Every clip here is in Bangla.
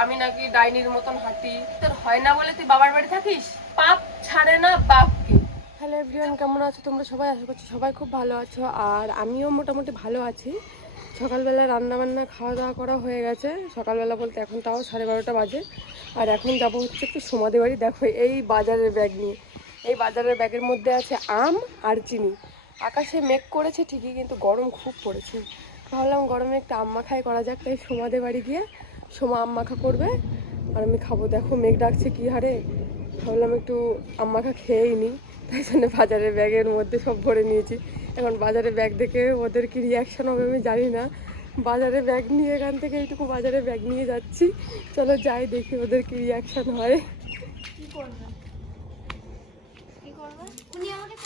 আমি নাকি ডাইনির মতন হাঁটি। তোর হয় না বলে তুই বাবার বাড়ি থাকিস? পাপ ছাড়ে না বাপকে। হ্যালো এভরিওয়ান, কেমন আছো? তোমরা সবাই আশা করছি সবাই খুব ভালো আছো, আর আমিও মোটামুটি ভালো আছি। সকালবেলা রান্না বান্না খাওয়া দাওয়া করা হয়ে গেছে। সকালবেলা বলতে এখন তাও সাড়ে বারোটা বাজে। আর এখন যাব হচ্ছে একটু সমাধি বাড়ি। দেখো, এই বাজারের ব্যাগ নিয়ে। এই বাজারের ব্যাগের মধ্যে আছে আম আর চিনি। আকাশে মেঘ করেছে ঠিকই, কিন্তু গরম খুব পড়েছে। ভাবলাম গরমে একটা আম মাখাই করা যাক, তাই সোমাদের বাড়ি গিয়ে সোমা আম মাখা করবে। আর আমি খাব, দেখো মেঘ ডাকছে কি হারে। ভাবলাম একটু আম মাখা খেয়েই নিই, তাই জন্য বাজারের ব্যাগের মধ্যে সব ভরে নিয়েছি। এখন বাজারে ব্যাগ দেখে ওদের কি রিয়াকশন হবে আমি জানি না। বাজারে ব্যাগ নিয়ে এখান থেকে এইটুকু বাজারে ব্যাগ নিয়ে যাচ্ছি। চলো যাই, দেখি ওদের কি রিয়াকশন হয়। কি করবে? কি করবে? উনি আমাকে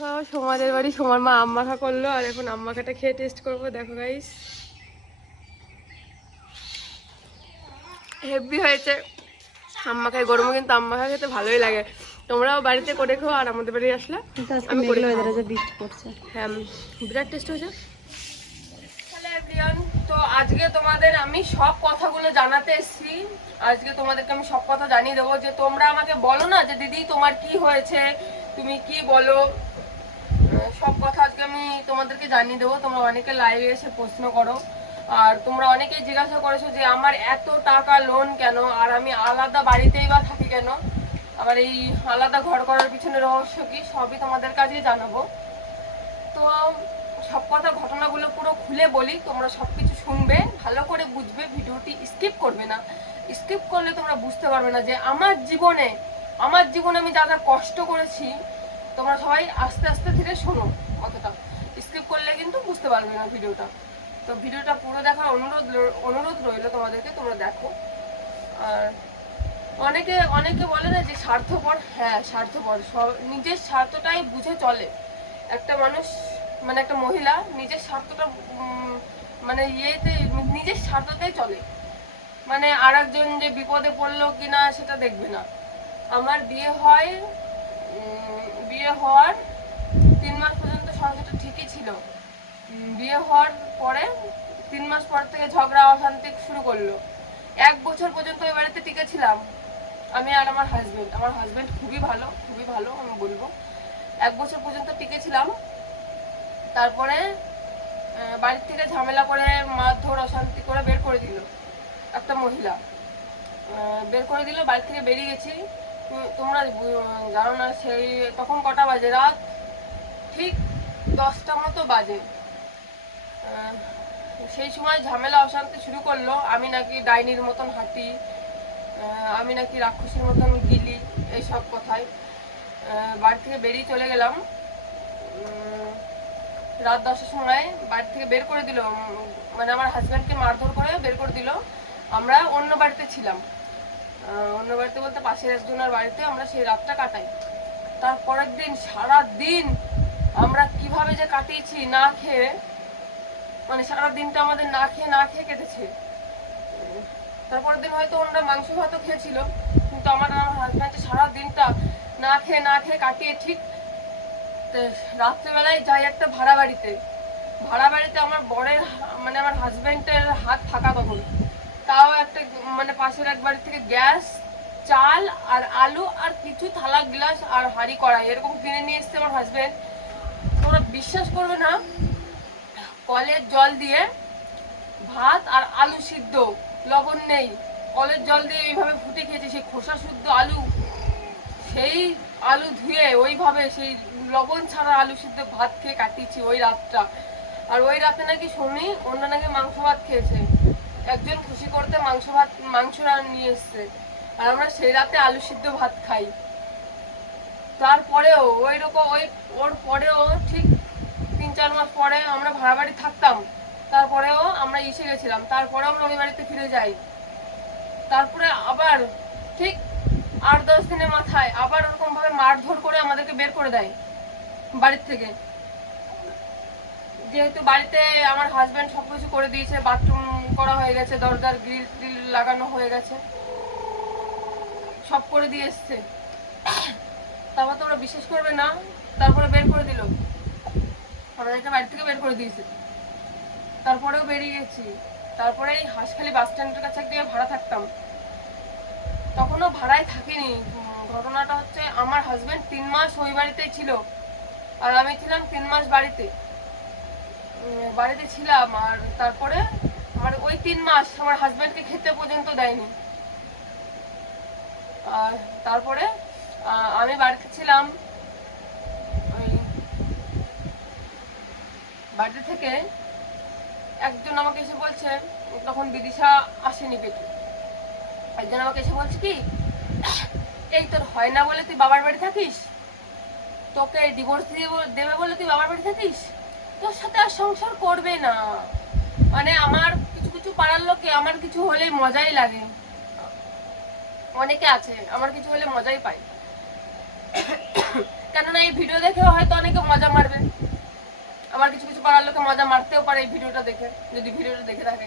দেখো সোমাদের বাড়ি সোমার মা আম মাখা করল আর এখন আম মাখাটা খেয়ে টেস্ট করব দেখো গাইস হেভি হয়েছে। আম মাখায় গরমে কিন্তু আম মাখা খেতে ভালোই লাগে। তোমরাও বাড়িতে করে খাও আর আমাদের বাড়ি আসলে আমি করে। বৃষ্টি পড়ছে। হ্যাঁ বিরাট টেস্ট হয়েছে। তো আজকে তোমাদের আমি সব কথাগুলো জানাতে এসেছি। আজকে তোমাদেরকে আমি সব কথা জানিয়ে দেবো যে তোমরা আমাকে বলো না যে দিদি তোমার কি হয়েছে তুমি কি বলো? সব কথা আজকে আমি তোমাদেরকে জানিয়ে দেবো। তোমরা অনেকে লাইভে এসে প্রশ্ন করো। আর তোমরা অনেকেই জিজ্ঞাসা করেছ যে, আমার এত টাকা লোন কেন? আর আমি আলাদা বাড়িতেই বা থাকি কেন? আমার এই আলাদা ঘর করার পিছনে রহস্য কি, সবই তোমাদের কাছেই জানাব। তো সব কথা ঘটনাগুলো পুরো খুলে বলি, তোমরা সব কিছু শুনবে, ভালো করে বুঝবে, ভিডিওটি স্কিপ করবে না। স্কিপ করলে তোমরা বুঝতে পারবে না যে, আমার জীবনে আমার জীবনে আমি যা যা কষ্ট করেছি তোমরা সবাই আস্তে আস্তে ধীরে শোনো কথাটা। স্কিপ করলে কিন্তু বুঝতে পারবে না ভিডিওটা। তো ভিডিওটা পুরো দেখার অনুরোধ অনুরোধ রইল তোমাদেরকে, তোমরা দেখো। আর অনেকে অনেকে বলে না যে স্বার্থপর হ্যাঁ স্বার্থপর। সব, নিজের স্বার্থটাই বুঝে চলে। একটা মানুষ মানে একটা মহিলা নিজের স্বার্থটা মানে ইয়েতে, নিজের স্বার্থতেই চলে। মানে আর যে বিপদে পড়ল কিনা সেটা দেখবে না। আমার বিয়ে হয় বিয়ে হওয়ার তিন মাস পর্যন্ত সংসারটা ঠিকই ছিল। বিয়ে হওয়ার পরে তিন মাস পর থেকে ঝগড়া অশান্তি শুরু করল। এক বছর পর্যন্ত ওই বাড়িতে টিকেছিলাম আমি আর আমার হাজবেন্ড আমার হাজবেন্ড খুবই ভালো খুবই ভালো আমি বলব। এক বছর পর্যন্ত টিকেছিলাম তারপরে আহ, বাড়ির থেকে ঝামেলা করে মারধর অশান্তি করে বের করে দিল। একটা মহিলা বের করে দিল বাড়ি থেকে বেরিয়ে গেছি। তোমরা জানো না সেই তখন কটা বাজে? রাত ঠিক দশটা মতো বাজে। সেই সময় ঝামেলা, অশান্তি শুরু করল। আমি নাকি ডাইনির মতন হাঁটি আমি নাকি রাক্ষসীর মতন গিলি, এইসব কথায় বাড়ি থেকে বেরিয়ে চলে গেলাম। রাত দশটার সময় বাড়ি থেকে বের করে দিল। মানে আমার হাজব্যান্ডকে মারধর করে বের করে দিল। আমরা অন্য বাড়িতে ছিলাম। অন্য বাড়িতে বলতে পাশের একজনের বাড়িতে আমরা সেই রাতটা কাটাই। তারপরের দিন সারা দিন আমরা কীভাবে যে কাটিয়েছি না খেয়ে মানে সারা দিনটা আমাদের না খেয়ে না খেয়ে কেটেছে। তারপরের দিন হয়তো ওনারা মাংস ভাতও খেয়েছিল, কিন্তু আমার আমার হাজব্যান্ডের সারা দিনটা না খেয়ে না খেয়ে কাটিয়ে ঠিক রাত্রেবেলায় যাই একটা ভাড়া বাড়িতে। ভাড়া বাড়িতে আমার বরের মানে আমার হাজব্যান্ডের হাত ফাঁকা তখন। তাও একটা মানে পাশের এক বাড়ি থেকে গ্যাস, চাল আর আলু আর কিছু থালা, গ্লাস আর হাঁড়ি কড়াই। এরকম কিনে নিয়ে এসছে আমার হাজব্যান্ড তোমরা বিশ্বাস করবে না, কলের জল দিয়ে ভাত আর আলু সিদ্ধ, লবণ নেই। কলের জল দিয়ে এইভাবে ফুটে খেয়েছি, সেই খোসা শুদ্ধ আলু। সেই আলু ধুয়ে ওইভাবে সেই লবণ ছাড়া আলু সিদ্ধ ভাত খেয়ে কাটিয়েছি ওই রাতটা। আর ওই রাতে নাকি শুনি, অন্য নাকি মাংস ভাত খেয়েছে। একজন খুশি করতে মাংস ভাত, মাংস রান নিয়ে এসছে। আর আমরা সেই রাতে আলু সিদ্ধ ভাত খাই। তারপরেও ওই রকম ওই, ওর পরেও ঠিক তিন চার মাস পরে আমরা ভাড়া বাড়ি থাকতাম। তারপরেও আমরা এসে গেছিলাম। তারপরে আমরা ওই বাড়িতে ফিরে যাই। তারপরে আবার ঠিক আট দশ দিনের মাথায় আবার ওরকম ভাবে মারধর করে আমাদেরকে বের করে দেয় বাড়ির থেকে। যেহেতু বাড়িতে আমার হাজব্যান্ড সব কিছু করে দিয়েছে বাথরুম করা হয়ে গেছে, দরজার গ্রিল টিল লাগানো হয়ে গেছে। সব করে দিয়ে এসছে। তারপর তোমরা বিশ্বাস করবে না, তারপরে বের করে দিল। আমাদেরকে বাড়ি থেকে বের করে দিয়েছে। তারপরেও বেরিয়ে গেছি। তারপরে এই হাঁসখালি বাস স্ট্যান্ডের কাছে একদিকে ভাড়া থাকতাম। তখনও ভাড়ায় থাকিনি। ঘটনাটা হচ্ছে আমার হাজবেন্ড তিন মাস ওই বাড়িতেই ছিল। আর আমি ছিলাম তিন মাস বাড়িতে। বাড়িতে ছিলাম আর তারপরে আমার ওই তিন মাস আমার হাজবেন্ডকে খেতে পর্যন্ত দেয়নি। আর তারপরে আমি বাড়িতে ছিলাম, ওই বাড়িতে থেকে একজন আমাকে এসে বলছে, তখন বিদিশা আসেনি পেটে একজন আমাকে এসে বলছে কি, এই তোর হয় না বলে তুই বাবার বাড়ি থাকিস? তোকে ডিভোর্স দিয়ে দেবে বলে তুই বাবার বাড়ি থাকিস? তোর সাথে আর সংসার করবে না। মানে আমার পাড়ার লোকে আমার কিছু হলে মজাই লাগে। অনেকে আছে, আমার কিছু হলে মজাই পায়। কেননা এই ভিডিও দেখে হয়তো অনেকে মজা মারবে। আমার কিছু কিছু পাড়ার লোকে মজা মারতেও পারে এই ভিডিওটা দেখে, যদি ভিডিওটা দেখে থাকে।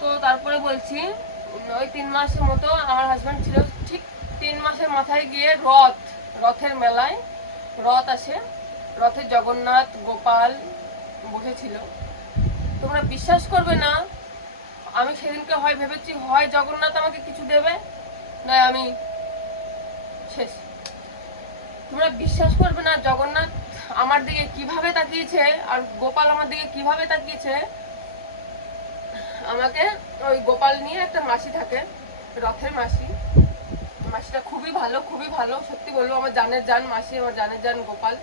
তো তারপরে বলছি, ওই তিন মাসের মতো আমার হাজব্যান্ড ছিল, ঠিক তিন মাসের মাথায় গিয়ে রথ, রথের মেলায় রথ আসে। রথে জগন্নাথ, গোপাল বসেছিল। তোমরা বিশ্বাস করবে না, আমি সেদিনকে হয় ভেবেছি, হয় জগন্নাথ আমাকে কিছু দেবে, নয় আমি শেষ। তোমরা বিশ্বাস করবে না, জগন্নাথ আমার দিকে কীভাবে তাকিয়েছে আর গোপাল আমার দিকে কীভাবে তাকিয়েছে? আমাকে ওই গোপাল নিয়ে একটা মাসি থাকে, রথের মাসি। মাসিটা খুবই ভালো খুবই ভালো, সত্যি বলল আমার জানের জান মাসি, আমার জানের জান গোপাল।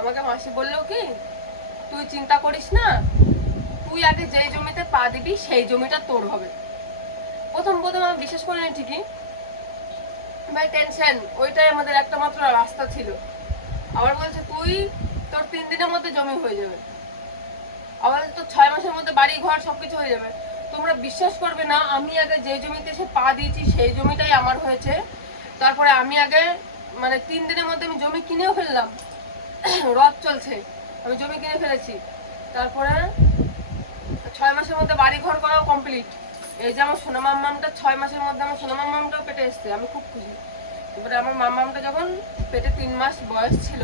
আমাকে মাসি বলল কি, তুই চিন্তা করিস না তুই আগে যেই জমিতে পা দিবি, সেই জমিটা তোর হবে। প্রথম প্রথম আমি বিশ্বাস করিনি ঠিকই। ভাই টেনশন ওইটাই আমাদের একটা মাত্র রাস্তা ছিল। আবার বলছে, তুই তোর তিন দিনের মধ্যে জমি হয়ে যাবে। আবার তো ছয় মাসের মধ্যে বাড়ি, ঘর, সবকিছু হয়ে যাবে। তোমরা বিশ্বাস করবে না, আমি আগে যে জমিতে সে পা দিয়েছি, সেই জমিটাই আমার হয়েছে। তারপরে আমি আগে মানে তিন দিনের মধ্যে আমি জমি কিনেও ফেললাম। রথ চলছে, আমি জমি কিনে ফেলেছি। তারপরে ছয় মাসের মধ্যে বাড়ি ঘর করাও কমপ্লিট এই যে আমার সোনা মাম্মামটা ছয় মাসের মধ্যে আমার সোনা মাম্মামটাও পেটে এসছে, আমি খুব খুশি। এবারে আমার মাম্মামটা যখন পেটে তিন মাস বয়স ছিল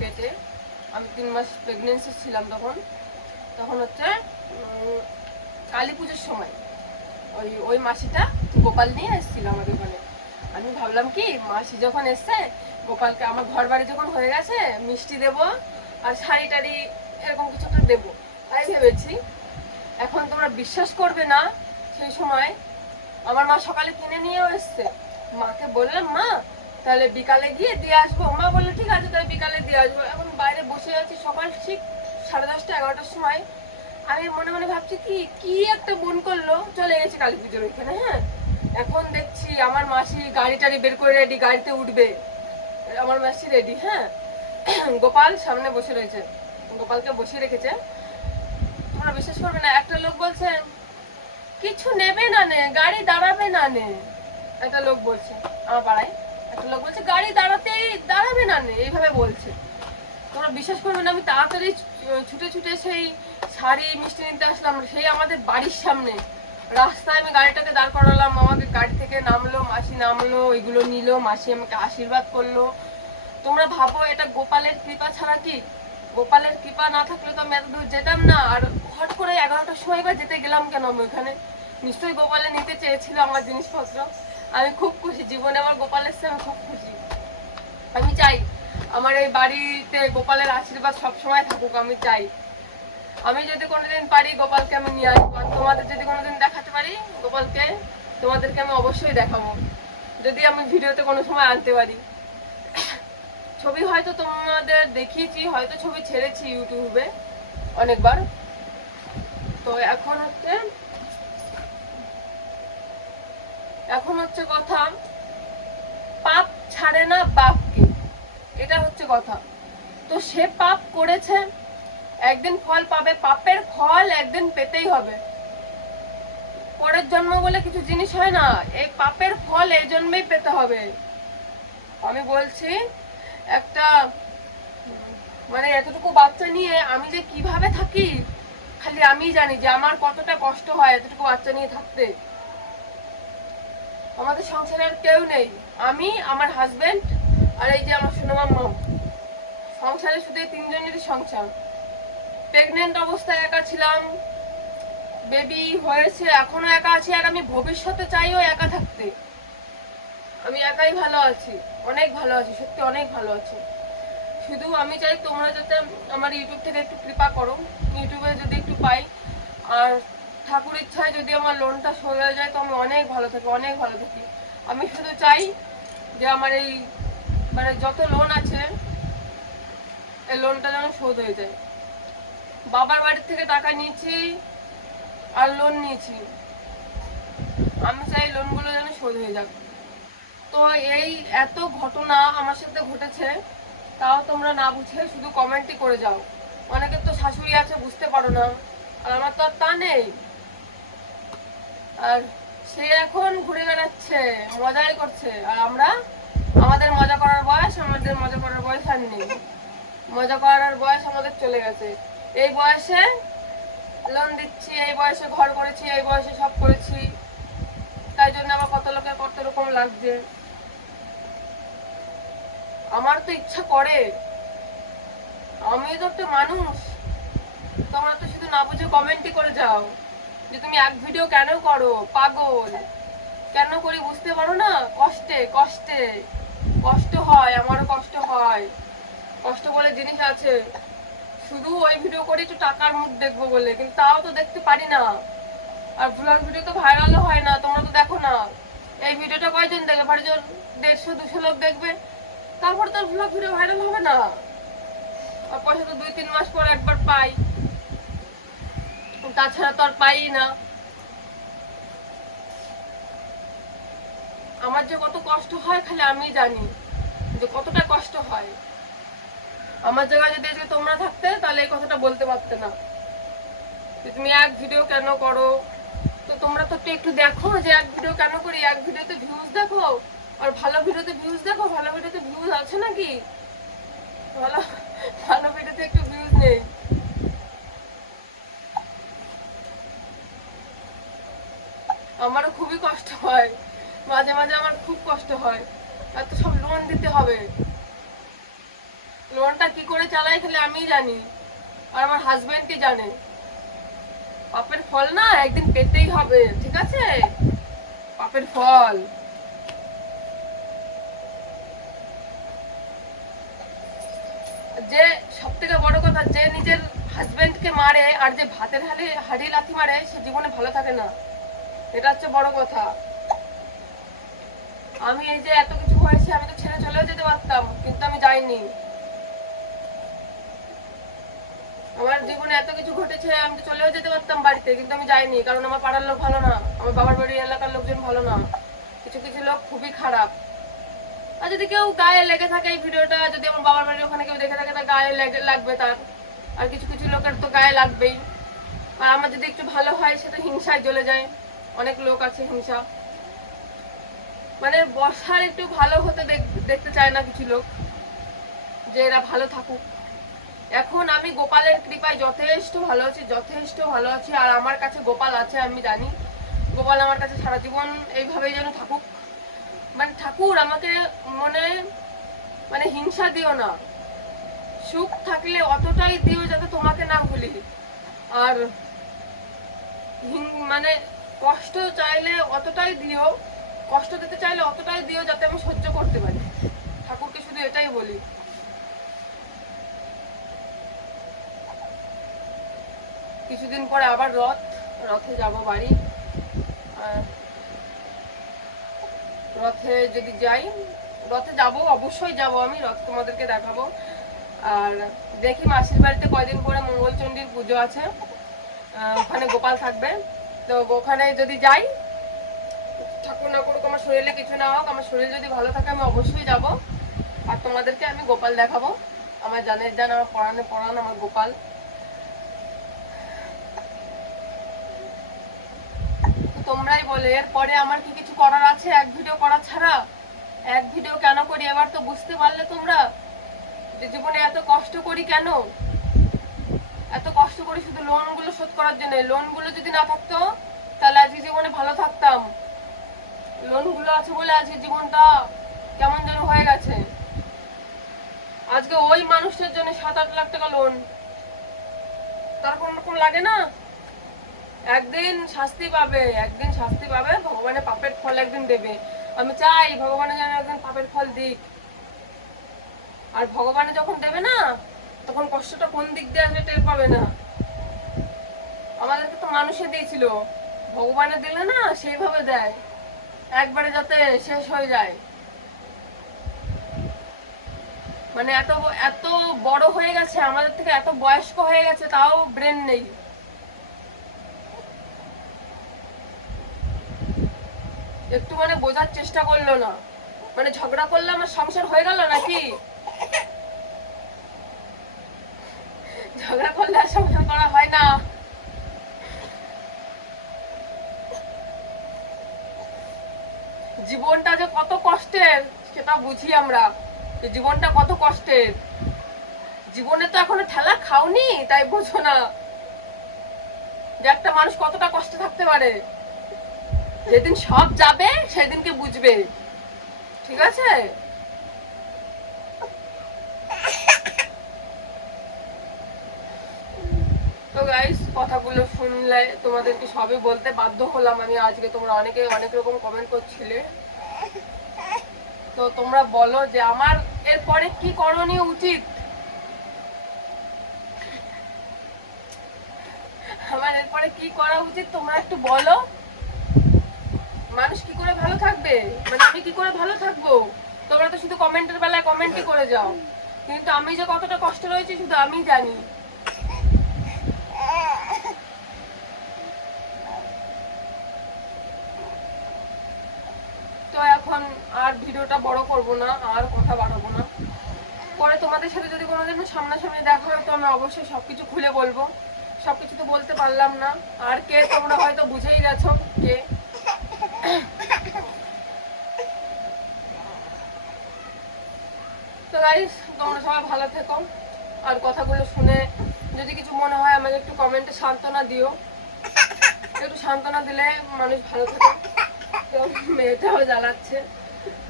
পেটে, আমি তিন মাস প্রেগনেন্সি ছিলাম তখন তখন হচ্ছে কালী পুজোর সময়, ওই ওই মাসিটা গোপাল নিয়ে এসেছিল আমাদের ওখানে। আমি ভাবলাম কি, মাসি যখন এসছে, গোপালকে আমার ঘর বাড়ি যখন হয়ে গেছে, মিষ্টি দেবো আর শাড়ি টাড়ি এরকম কিছু একটা দেবো, তাই ভেবেছি এখন তোমরা বিশ্বাস করবে না সেই সময় আমার মা সকালে কিনে নিয়েও এসছে। মাকে বললাম, মা, তাহলে বিকালে গিয়ে দিয়ে আসব। মা বলল, ঠিক আছে, তাহলে বিকালে দিয়ে আসব। এখন বাইরে বসে আছি সকাল ঠিক সাড়ে দশটা, এগারোটার সময়। আমি মনে মনে ভাবছি, কি কি একটা বোন করল? চলে গেছে কালী পুজোর ওইখানে হ্যাঁ। এখন দেখছি আমার মাসি গাড়ি টাড়ি বের করে রেডি, গাড়িতে উঠবে। আমার মাসি রেডি হ্যাঁ। গোপাল সামনে বসে রয়েছে। গোপালকে বসিয়ে রেখেছে। তোমরা বিশ্বাস করবে না। একটা লোক বলছে, কিছু নেবে না নে, গাড়ি দাঁড়াবে না নে। একটা লোক বলছে, আমার পাড়ায়? একটা লোক বলছে, গাড়ি দাঁড়াতেই দাঁড়াবে না নে। এইভাবে বলছে। তোমরা বিশ্বাস করবে না, আমি তাড়াতাড়ি ছুটে ছুটে সেই শাড়ি মিষ্টি নিতে আসলাম, সেই আমাদের বাড়ির সামনে। রাস্তায় আমি গাড়িটাকে দাঁড় করালাম, আমাকে গাড়ি থেকে নামলো, মাসি নামলো, এগুলো নিল, মাসি আমাকে আশীর্বাদ করল। তোমরা ভাবো, এটা গোপালের কৃপা ছাড়া কি? গোপালের কৃপা না থাকলে তো আমি এত দূর যেতাম না। আর হট করে এগারোটার সময় বা যেতে গেলাম কেন আমি ওখানে? নিশ্চয়ই গোপালে নিতে চেয়েছিল আমার জিনিসপত্র। আমি খুব খুশি, জীবনে আমার গোপাল এসছে, আমি খুব খুশি। আমি চাই, আমার এই বাড়িতে গোপালের আশীর্বাদ সবসময় থাকুক, আমি চাই। আমি যদি কোনোদিন পারি, গোপালকে আমি নিয়ে আসব। তোমাদের যদি কোনোদিন দেখাতে পারি, গোপালকে, তোমাদেরকে আমি অবশ্যই দেখাবো। যদি আমি ভিডিওতে কোনো সময় আনতে পারি। ছবি হয়তো তোমাদের দেখিয়েছি, হয়তো ছবি ছেড়েছি ইউটিউবে অনেকবার। তো এখন হচ্ছে এখন হচ্ছে কথা, পাপ ছাড়ে না বাপকে। এটা হচ্ছে কথা। তো সে পাপ করেছে, একদিন ফল পাবে, পাপের ফল একদিন পেতেই হবে। পরের জন্ম বলে কিছু জিনিস হয় না, এই পাপের ফল এই জন্মেই পেতে হবে। আমি বলছি একটা মানে এতটুকু বাচ্চা নিয়ে আমি যে কীভাবে থাকি, খালি আমি জানি যে আমার কতটা কষ্ট হয় এতটুকু বাচ্চা নিয়ে থাকতে। আমাদের সংসারে আর কেউ নেই। আমি, আমার হাজবেন্ড আর এই যে আমার সোনামাম মম সংসারে শুধু তিনজনেরই সংসার। প্রেগনেন্ট অবস্থায় একা ছিলাম বেবি হয়েছে, এখনও একা আছি, আর আমি ভবিষ্যতে চাইও একা থাকতে। আমি একাই ভালো আছি, অনেক ভালো আছি, সত্যি অনেক ভালো আছি। শুধু আমি চাই তোমরা যাতে আমার ইউটিউব থেকে একটু কৃপা করো ইউটিউবে যদি একটু পাই। আর ঠাকুর ইচ্ছায় যদি আমার লোনটা হয়ে যায়, তো আমি অনেক ভালো থাকি, অনেক ভালো থাকি। আমি শুধু চাই যে আমার এই মানে যত লোন আছে, এই লোনটা যেন শোধ হয়ে যায়। বাবার বাড়ির থেকে টাকা নিয়েছি আর লোন নিয়েছি। আমি চাই লোনগুলো যেন শোধ হয়ে যাক। তো এই এত ঘটনা আমার সাথে ঘটেছে, তাও তোমরা না বুঝে শুধু কমেন্টই করে যাও। অনেকের তো শাশুড়ি আছে, বুঝতে পারো না, আর আমার তো আর তা নেই। আর সে এখন ঘুরে বেড়াচ্ছে, মজাই করছে, আর আমরা আমাদের মজা করার বয়স, আমাদের মজা করার বয়স আর নেই। মজা করার বয়স আমাদের চলে গেছে। এই বয়সে লোন দিচ্ছি, এই বয়সে ঘর করেছি, এই বয়সে সব করেছি। তাই জন্য আমার কত লোকের কত রকম লাগছে। আমার তো ইচ্ছা করে। আমি তো একটা মানুষ। তোমরা তো শুধু না বুঝে কমেন্টই করে যাও যে তুমি এক ভিডিও কেন করো? পাগল। কেন করি বুঝতে পারো না? কষ্টে কষ্টে। কষ্ট হয়, আমারও কষ্ট হয়। কষ্ট বলে জিনিস আছে। শুধু ওই ভিডিও করে একটু টাকার মুখ দেখব বলে, কিন্তু তাও তো দেখতে পারি না। আর ভুলার ভিডিও তো ভাইরালও হয় না, তোমরা তো দেখো না। এই ভিডিওটা কয়জন দেখবে? ভাইজন দেড়শো, দুশো লোক দেখবে? তারপর তো ভ্লগ ভিডিও ভাইরাল হবে না। আর পয়সা তো দুই, তিন মাস পর একবার পাই। তাছাড়া তো আর পাই না। আমার যে কত কষ্ট হয় খালি আমি জানি যে কতটা কষ্ট হয়। আমার জায়গায় যদি আজকে তোমরা থাকতে, তাহলে এই কথাটা বলতে পারতে না। যে তুমি এক ভিডিও কেন করো? তো তোমরা তো একটু একটু দেখো যে এক ভিডিও কেন করি? এক ভিডিওতে ভিউজ দেখো। আর ভালো ভিডিওতে ভিউজ দেখো, ভালো ভিডিওতে ভিউজ আছে নাকি? ভালো ভালো ভিডিওতে একটু ভিউজ নেই। আমারও খুবই কষ্ট হয়। মাঝে মাঝে আমার খুব কষ্ট হয়। এত সব লোন দিতে হবে। লোনটা কি করে চালাই খালি আমিই জানি। আর আমার হাজবেন্ডই জানে। পাপের ফল না, একদিন পেতেই হবে, ঠিক আছে? পাপের ফল। যে সব থেকে বড় কথা, যে নিজের হাজবেন্ডকে মারে আর যে ভাতের হাড়ি হাড়ি লাথি মারে, সে জীবনে ভালো থাকে না। এটা হচ্ছে বড় কথা। আমি এই যে এত কিছু হয়েছে, আমি তো ছেড়ে চলেও যেতে পারতাম, কিন্তু আমি যাইনি। আমার জীবনে এত কিছু ঘটেছে, আমি তো চলেও যেতে পারতাম বাড়িতে, কিন্তু আমি যাইনি, কারণ আমার পাড়ার লোক ভালো না। আমার বাবার বাড়ির এলাকার লোকজন ভালো না। কিছু কিছু লোক খুবই খারাপ। আর যদি কেউ গায়ে লেগে থাকে এই ভিডিওটা, যদি আমার বাবার বাড়ির ওখানে কেউ দেখে থাকে তার গায়ে লেগে লাগবে তার। আর কিছু কিছু লোকের তো গায়ে লাগবেই। আর আমার যদি একটু ভালো হয় সেটা হিংসায় জ্বলে যায়। অনেক লোক আছে হিংসা। মানে বর্ষার একটু ভালো হতে দেখ- দেখতে চায় না কিছু লোক, যে এরা ভালো থাকুক। এখন আমি গোপালের কৃপায় যথেষ্ট ভালো আছি, যথেষ্ট ভালো আছি। আর আমার কাছে গোপাল আছে, আমি জানি। গোপাল আমার কাছে সারা জীবন এইভাবেই যেন থাকুক। ঠাকুর, আমাকে মনে মানে হিংসা দিও না। সুখ থাকলে অতটাই দিও যাতে তোমাকে না ভুলি। আর মানে কষ্ট চাইলে অতটাই দিও, কষ্ট দিতে চাইলে অতটাই দিও যাতে আমি সহ্য করতে পারি। ঠাকুরকে শুধু এটাই বলি। কিছুদিন পরে আবার রথ, রথে যাব বাড়ি। আর রথে যদি যাই, রথে যাব, অবশ্যই যাব আমি, রথ তোমাদেরকে দেখাবো। আর দেখি মাসির বাড়িতে কয়দিন পরে মঙ্গলচণ্ডীর পুজো আছে। ওখানে গোপাল থাকবে। তো ওখানে যদি যাই, ঠাকুর না করুক, আমার শরীরে কিছু না হোক, আমার শরীর যদি ভালো থাকে, আমি অবশ্যই যাব। আর তোমাদেরকে আমি গোপাল দেখাবো। আমার জানের জান, আমার পড়ানো পড়ান আমার গোপাল। বলো, এরপরে আমার কি কিছু করার আছে? এক ভিডিও করা ছাড়া? এক ভিডিও কেন করি? এবার তো বুঝতে পারলে তোমরা। যে জীবনে এত কষ্ট করি কেন? এত কষ্ট করি শুধু লোনগুলো শোধ করার জন্য। লোনগুলো যদি না থাকতো, তাহলে আজকে জীবনে ভালো থাকতাম। লোনগুলো আছে বলে আজকে জীবনটা কেমন যেন হয়ে গেছে। আজকে ওই মানুষটার জন্য সাত আট লাখ টাকা লোন। তার কোনো রকম লাগে না? একদিন শাস্তি পাবে, একদিন শাস্তি পাবে, ভগবানের পাপের ফল একদিন দেবে। আমি চাই ভগবানের যেন একদিন পাপের ফল দিক। আর ভগবানে যখন দেবে না, তখন কষ্টটা কোন দিক দিয়ে আসবে টের পাবে না। আমাদেরকে তো মানুষে দিয়েছিল। ভগবানে দিলে না, সেইভাবে দেয়। একবারে যাতে শেষ হয়ে যায়। মানে এত এত বড় হয়ে গেছে, আমাদের থেকে এত বয়স্ক হয়ে গেছে, তাও ব্রেন নেই। একটু মানে বোঝার চেষ্টা করল না। মানে ঝগড়া করলে আমার সংসার হয়ে গেল নাকি? ঝগড়া করলে আর সংসার করা হয় না। জীবনটা যে কত কষ্টের, সেটা বুঝি আমরা। জীবনটা কত কষ্টের। জীবনে তো এখনও ঠেলা খাওনি, তাই বোঝো না যে একটা মানুষ কতটা কষ্টে থাকতে পারে। যেদিন সব যাবে, সেদিনকে বুঝবে। ঠিক আছে? কথাগুলো শুনলে তোমাদেরকে সবই বলতে বাধ্য হলাম আমি। আজকে তোমরা অনেকে অনেক রকম কমেন্ট করছিলে। তো তোমরা বলো যে আমার এরপরে কি করণীয় উচিত? আমার এরপরে কি করা উচিত তোমরা একটু বলো। মানুষ কি করে ভালো থাকবে? মানে আমি কি করে ভালো থাকব? তোমরা তো শুধু কমেন্টের বেলায় কমেন্টই করে যাও। কিন্তু আমি যে কতটা কষ্ট রয়েছে শুধু আমি জানি। তো এখন আর ভিডিওটা বড় করব না, আর কথা বাড়াবো না। পরে তোমাদের সাথে যদি কোনোদিন সামনাসামনি দেখা হয়, তো আমি অবশ্যই সবকিছু খুলে বলব। সবকিছু তো বলতে পারলাম না। আর কে তোমরা হয়তো বুঝেই গেছো কে। তো গাইস তোমরা সবাই ভালো থেকো। আর কথাগুলো শুনে যদি কিছু মনে হয়, আমাকে একটু কমেন্টে সান্ত্বনা দিও। একটু সান্ত্বনা দিলে মানুষ ভালো থাকে। তো মেয়েটাও জ্বালাচ্ছে।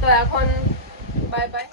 তো এখন বাই বাই